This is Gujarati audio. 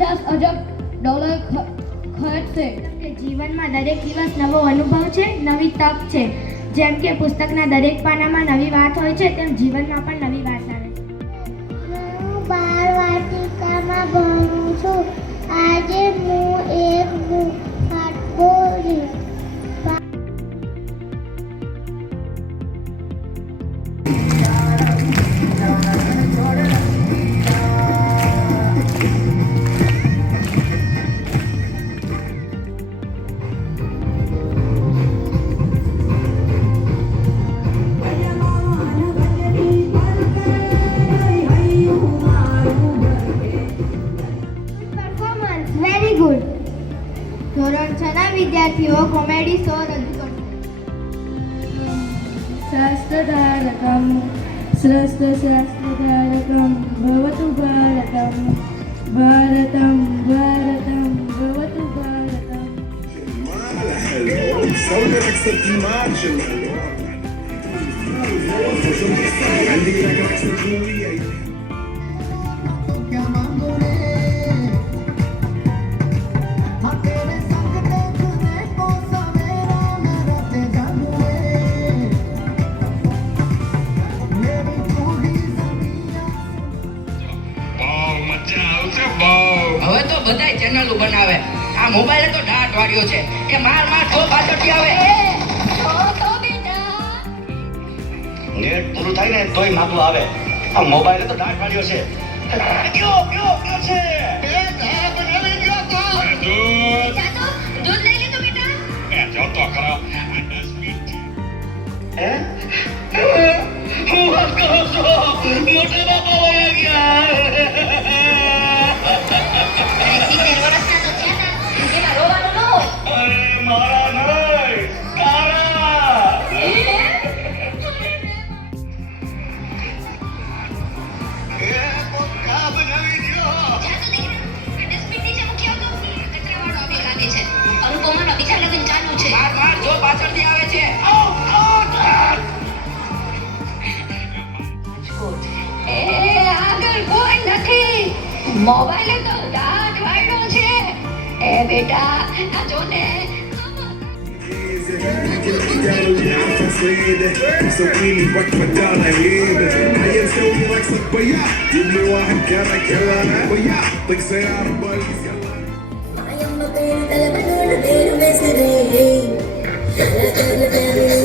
$50 અજબ ખર્ચશે. જીવનમાં દરેક દિવસ નવો અનુભવ છે, નવી તક છે. જેમ કે પુસ્તકના દરેક પાનામાં નવી વાત હોય છે, તેમ જીવનમાં પણ નવી વાત આવે છે. હું બાળવાટિકામાં ભણું છું. આજે હું એક પાઠ બોલીશ. Performance very good. ધોરણ 6 ના વિદ્યાર્થીઓ કોમેડી શો રજૂ કરશે. શાસ્ત્રધારકમ શાસ્ત્રધારકમ ભવતુ ભારતમ ભારતમ ભારતમ ભવતુ ભારતમ. صور اكثر في المارشل عندي لك اكثر جمهوريه હવે તો બધાય ચેનલો બનાવે. આ મોબાઈલે તો ડાટ વાળ્યો છે. એ માર જો પાછળથી આવે. નેટ પૂરું થાય ને તોય માગું આવે. આ મોબાઈલે તો ડાટ વાળ્યો છે. કયો છે? એ ઘા બનાવી ગયો તો. દૂધ લઈ લીધું બેટા. એ જો તો ખરો. આ 10 મિનિટ હે? હું વાત કરો છો? મોટે બાપા વયા ગયા. અરે મારા નહીં, તારા. એ પોકા બનાવી દ્યો. માર જો પાછળથી આવે છે. આગળ કોઈ નથી. મોબાઈલે તો ડાટ વાળ્યો છે. એ બેટા આ જો ને. سويني وقفة دانا لينا هيا نسوي رقصة بيا جيب لي واحد كرك يلا بيا طق سيارة بوليس يلا I am a baby, I'm a baby, I'm a baby, I'm a baby.